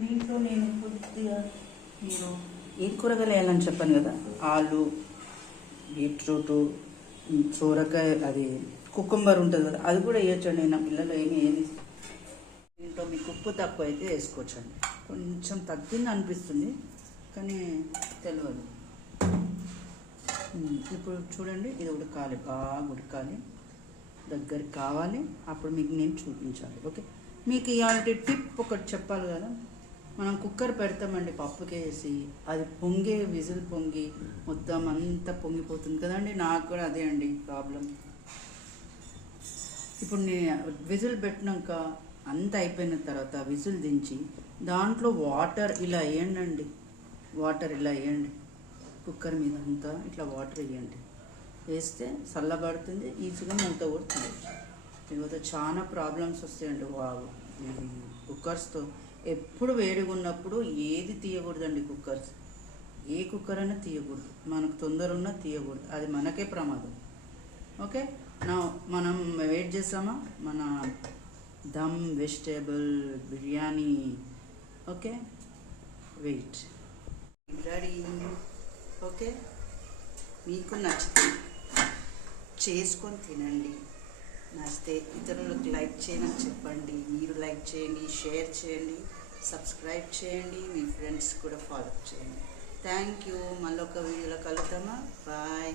దీంట్లో నేను కొద్దిగా మీరు ఏం కూరగాయలు వేయాలని చెప్పాను కదా, ఆలు, బీట్రూటు, సోరకాయ, అది కుకుంబర్ ఉంటుంది కదా, అది కూడా వేయచ్చండి. నా పిల్లలు ఏమి దీంట్లో మీకు ఉప్పు తక్కువ అయితే వేసుకోవచ్చండి. కొంచెం తగ్గింది అనిపిస్తుంది కానీ తెలియదు. ఇప్పుడు చూడండి, ఇది ఉడకాలి, బాగా ఉడకాలి, దగ్గరికి కావాలి, అప్పుడు మీకు నేను చూపించాలి. ఓకే, మీకు ఇలాంటి టిప్ ఒకటి చెప్పాలి కదా. మనం కుక్కర్ పెడతామండి పప్పుకేసి, అది విజిల్ పొంగి మొత్తం అంతా పొంగిపోతుంది కదండి. నాకు కూడా అదే అండి ప్రాబ్లం. ఇప్పుడు నేను విజిల్ పెట్టినాక అంత అయిపోయిన తర్వాత విజిల్ దించి దాంట్లో వాటర్ ఇలా వేయండి, వాటర్ ఇలా వేయండి, కుక్కర్ మీద అంతా ఇట్లా వాటర్ వేయండి. వేస్తే చల్లబడుతుంది, ఈజీగా మూత కూడా తీయచ్చు. లేకపోతే చాలా ప్రాబ్లమ్స్ వస్తాయండి కుక్కర్స్తో. ఎప్పుడు వేడిగా ఉన్నప్పుడు ఏది తీయకూడదండి కుక్కర్స్. ఏ కుక్కర్ అయినా తీయకూడదు, మనకు తొందర ఉన్నా తీయకూడదు, అది మనకే ప్రమాదం. ఓకే, మనం వెయిట్ చేస్తామా మన dum vegetable biryani. Okay, wait ready. Okay, మీకు నచ్చితే చేసుకొని తినండి, నచ్చితే ఇతరులకు లైక్ చేయమని చెప్పండి. మీరు లైక్ చేయండి, షేర్ చేయండి, సబ్స్క్రైబ్ చేయండి, మీ ఫ్రెండ్స్ కూడా ఫాలో చేయండి. Thank you. మళ్ళీ ఒక వీడియోలో కలుద్దామా? బాయ్.